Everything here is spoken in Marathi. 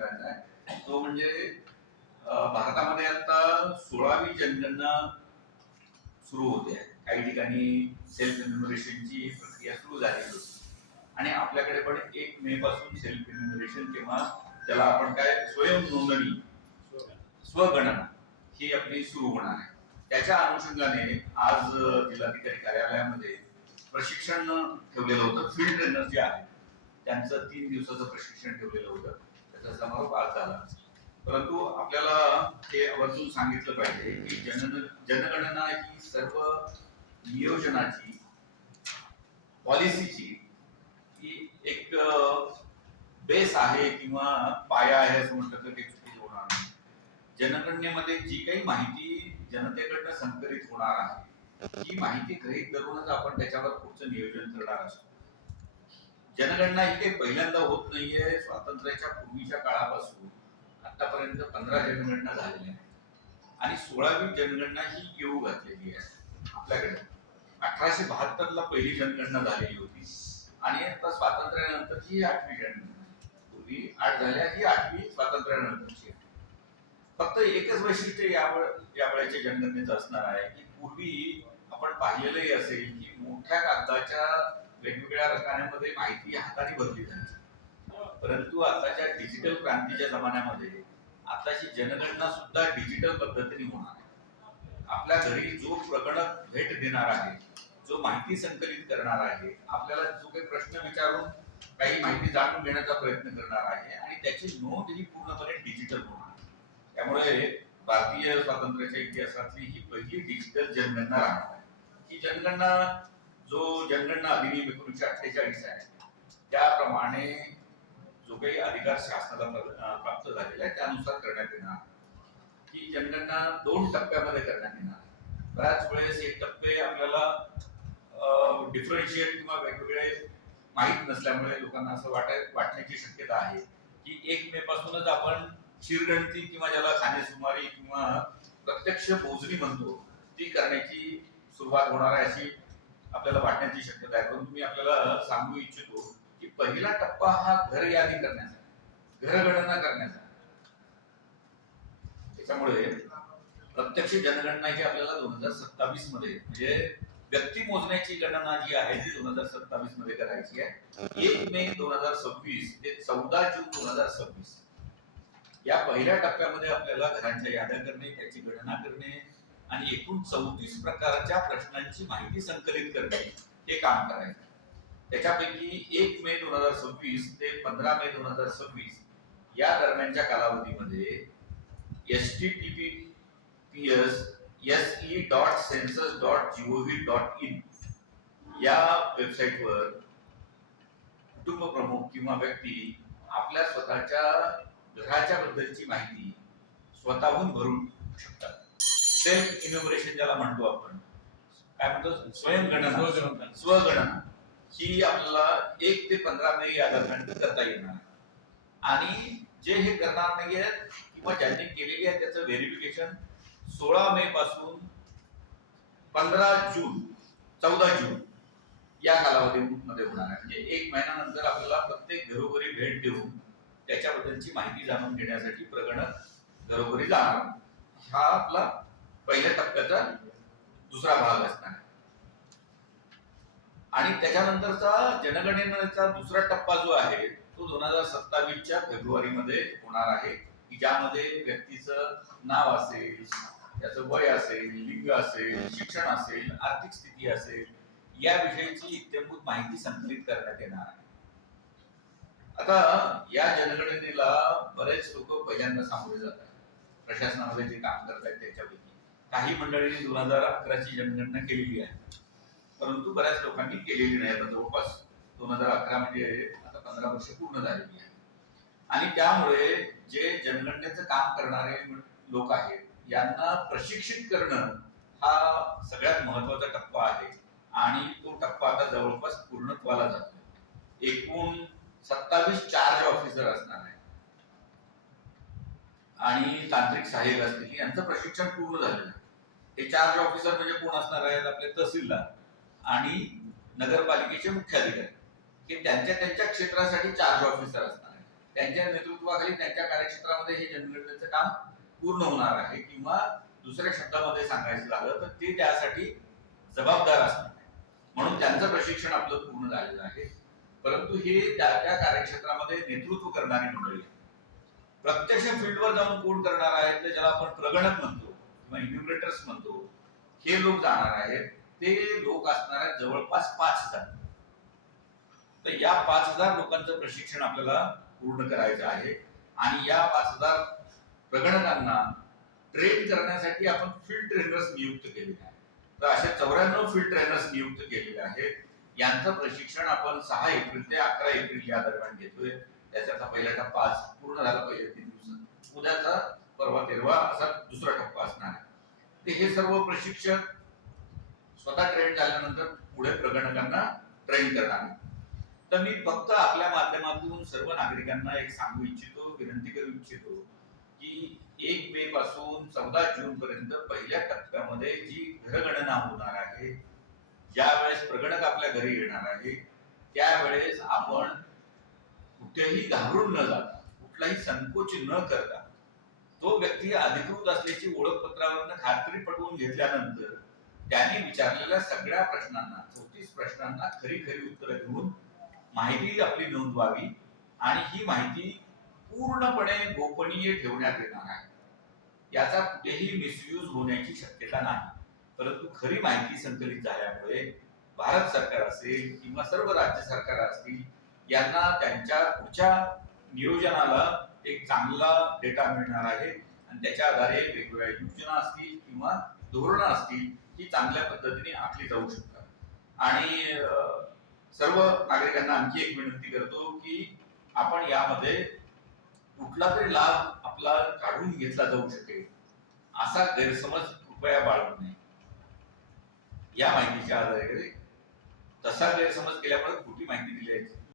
विचारायचा आहे तो म्हणजे भारतामध्ये आता 16वी जनगणना सुरू होते आहे. काही ठिकाणी सेल्फ एन्युमरेशनची प्रक्रिया सुरू झालेली होती आणि आपल्याकडे पण 1 मे पासून सेल्फ एन्युमरेशन किंवा त्याला आपण काय स्वयं नोंदणी स्वगणना ही आपली सुरू होणार आहे. त्याच्या अनुषंगाने आज जिल्हाधिकारी कार्यालयामध्ये प्रशिक्षण ठेवलेलं होतं. फील्ड ट्रेनर जे आहेत त्यांचं 3 दिवसाचं प्रशिक्षण ठेवलेलं होतं. त्याचा समारोप आज झाला. परंतु आपल्याला हे आवर्जून सांगितलं पाहिजे की जनगणना ही सर्व नियोजनाची पॉलिसीची ही एक बेस आहे किंवा पाया आहे असं म्हटलं तर काही चुकीचं होणार नाही. जनगणनेमध्ये जी काही माहिती जनतेकडनं संकलित होणार आहे ही माहिती गृहीत धरूनच आपण त्याच्यावर पुढचं नियोजन करणार असतो. जनगणना ही काही पहिल्यांदा होत नाहीये. स्वातंत्र्याच्या पूर्वीच्या काळापासून आतापर्यंत 15 जनगणना झालेल्या आहेत आणि 16वी जनगणना ही येऊ घातलेली आहे आपल्याकडे. 1872 ला पहिली जनगणना झालेली होती आणि आता स्वातंत्र्यानंतरची 8वी जनगणना. पूर्वी 8 झाल्या, ही 8वी स्वातंत्र्यानंतरची. फक्त एकच वैशिष्ट्य यावेळेच्या जनगणनेचं असणार आहे की पूर्वी आपण पाहिलेलंही असेल की मोठ्या कागदाच्या वेगवेगळ्या रकान्यामध्ये माहिती हाताने भरली जायची. परंतु आताच्या डिजिटल क्रांतीच्या जमान्यामध्ये आताची जनगणना सुद्धा डिजिटल पद्धतीने होणार आहे. आपल्या घरी जो प्रगणक भेट देणार आहे, जो माहिती संकलित करणार आहे, आपल्याला जो काही प्रश्न विचारून काही माहिती जाणून घेण्याचा प्रयत्न करणार आहे आणि त्याची नोंद ही पूर्णपणे डिजिटल होणार. त्यामुळे भारतीय स्वातंत्र्याच्या इतिहासातली ही पहिली डिजिटल जनगणना राहणार आहे. ही जनगणना जो जनगणना अधिनियम 1948 आहे त्याप्रमाणे जो काही अधिकार शासनाला प्राप्त झालेला आहे त्यानुसार करण्यात येणार. ही जनगणना 2 टप्प्यामध्ये करण्यात येणार. बऱ्याच वेळेस हे टप्पे आपल्याला डिफरन्शिएट किंवा वेगवेगळे माहीत नसल्यामुळे लोकांना असं वाटण्याची शक्यता आहे की 1 मे पासूनच आपण शिरगणती किंवा ज्याला खानेसुमारी किंवा प्रत्यक्ष मोजणी म्हणतो ती करण्याची सुरुवात होणार आहे अशी आपल्याला वाटण्याची शक्यता आहे. परंतु मी आपल्याला सांगू इच्छितो की पहिला टप्पा हा घर यादी करण्याचा, घरगणना करण्याचा. त्याच्यामुळे प्रत्यक्ष जनगणना ही आपल्याला 2027 मध्ये म्हणजे व्यक्ती मोजण्याची गणना जी आहे ती 2027 मध्ये करायची आहे. 1 मे 2026 ते 14 जून 2026 या पहिल्या टप्प्यामध्ये आपल्याला घरांच्या याद्या करणे, त्याची गणना करणे आणि एकूण 34 प्रकारच्या प्रश्नांची माहिती संकलित करणे हे काम करायचं. त्याच्यापैकी 1 मे 2026 ते 15 मे 2026 या दरम्यानच्या कालावधीमध्ये https://se.census.gov.in या वेबसाईटवर कुटुंब प्रमुख किंवा व्यक्ती आपल्या स्वतःच्या घराच्या बद्दलची माहिती स्वतःहून भरून शकतात. सेल्फ इन्युमरेशन ज्याला म्हणतो आपण, काय म्हणतो, स्वगणना ही आपल्याला 1 ते 15 मे या दरम्यान करता येणार. आणि जे हे करणार नाहीये किंवा ज्यांनी केलेली आहे त्याचं व्हेरिफिकेशन 16 मे पासून 15 जून 14 जून या कालावधीमध्ये होणार आहे. म्हणजे 1 महिन्यानंतर आपल्याला प्रत्येक घरोघरी भेट देऊन त्याच्याबद्दलची माहिती जाणून घेण्यासाठी प्रगणक घरोघरी जाणार. हा आपला पहिल्या टप्प्याचा दुसरा भाग असणार आहे. आणि त्याच्यानंतरचा जनगणनेचा दुसरा टप्पा जो आहे तो 2027च्या फेब्रुवारीमध्ये होणार आहे की ज्यामध्ये व्यक्तीचं नाव असेल, त्याचं वय असेल, लिंग असेल, शिक्षण असेल, आर्थिक स्थिती असेल याविषयीची इत्थंभूत माहिती संकलित करण्यात येणार आहे. आता या जनगणनेला बरेच लोक पहिल्यांदा सामोरे जातात. प्रशासनामध्ये जे काम करतात त्याच्यापैकी काही मंडळींनी 2011ची जनगणना केलेली आहे, परंतु बऱ्याच लोकांनी केलेली नाही. आता जवळपास 2011 म्हणजे आता 15 वर्ष पूर्ण झालेली आहे. आणि त्यामुळे जे जनगणनेचं काम करणारे लोक आहेत यांना प्रशिक्षित करणं हा सगळ्यात महत्वाचा टप्पा आहे आणि तो टप्पा आता जवळपास पूर्णत्वाला जातो. एकूण 27 चार्ज ऑफिसर असणार आहे आणि तांत्रिक सहाय्यक असतील यांचं प्रशिक्षण पूर्ण झालेलं आहे. हे चार्ज ऑफिसर म्हणजे कोण असणार आहेत? आपले तहसीलदार आणि नगरपालिकेचे मुख्याधिकारी हे त्यांच्या क्षेत्रासाठी चार्ज ऑफिसर असणार आहेत. त्यांच्या नेतृत्वाखाली त्यांच्या कार्यक्षेत्रामध्ये हे जनगणनेचं काम पूर्ण होणार आहे, किंवा दुसऱ्या शब्दामध्ये सांगायचं झालं तर ते त्यासाठी जबाबदार असणार आहे. म्हणून त्यांचं प्रशिक्षण आपलं पूर्ण झालेलं आहे. परंतु हे त्या त्या कार्यक्षेत्रामध्ये नेतृत्व करणारी मंडळी, प्रत्यक्ष फील्डवर जाऊन कोण करणार आहेत, ज्याला आपण प्रगणक म्हणतो किंवा इन्युमरेटर्स म्हणतो, हे लोक जाणार आहेत. ते लोक असणार आहेत जवळपास 5,000. तर या 5,000 लोकांचं प्रशिक्षण आपल्याला पूर्ण करायचं आहे. आणि या 5,000 प्रगणकांना ट्रेन करण्यासाठी आपण फील्ड ट्रेनर्स नियुक्त केलेले आहेत. तर असे 94 फील्ड ट्रेनर्स नियुक्त केलेले आहेत. यांचं प्रशिक्षण आपण 6 एप्रिल ते 11 एप्रिल या दरम्यान घेतोय. त्याच्याचा पहिला टप्पा आज पूर्ण झाला, पहिले 3 दिवसात. उद्याचा परवा 13 असा दुसरा टप्पा असणार आहे. ते हे सर्व प्रशिक्षक स्वतः ट्रेन झाल्यानंतर पुढे प्रगणकांना ट्रेन करणार आहे. तर मी फक्त आपल्या माध्यमातून सर्व नागरिकांना एक सांगू इच्छितो, विनंती करू इच्छितो की 1 मे पासून 14 जून पर्यंत पहिल्या टप्प्यामध्ये जी घरगणना होणार आहे, ज्यावेळेस प्रगणक आपल्या घरी येणार आहे, त्यावेळेस आपण कुठेही घाबरून न जाता, कुठलाही संकोच न करता, तो व्यक्ती अधिकृत असल्याची ओळखपत्रावरनं खात्री पटवून घेतल्यानंतर त्यांनी विचारलेल्या सगळ्या प्रश्नांना, 34 प्रश्नांना खरी खरी उत्तरं देऊन माहिती आपली नोंदवावी. आणि ही माहिती पूर्णपणे गोपनीय ठेवण्यात येणार आहे. याचा कुठेही मिसयूज होण्याची शक्यता नाही. परंतु खरी माहिती संकलित झाल्यामुळे भारत सरकार असेल किंवा सर्व राज्य सरकार असतील, यांना त्यांच्या पुढच्या नियोजनाला एक चांगला डेटा मिळणार आहे. आणि त्याच्या आधारे वेगवेगळ्या योजना असतील किंवा धोरणं असतील, ही चांगल्या पद्धतीने आखली जाऊ शकतात. आणि सर्व नागरिकांना आणखी एक विनंती करतो की आपण यामध्ये कुठला तरी लाभ आपला काढून घेतला जाऊ शकेल असा गैरसमज कृपया बाळगू नये. या माहितीच्या आधारे तसा गैरसमज केल्यामुळे खोटी माहिती दिली आहे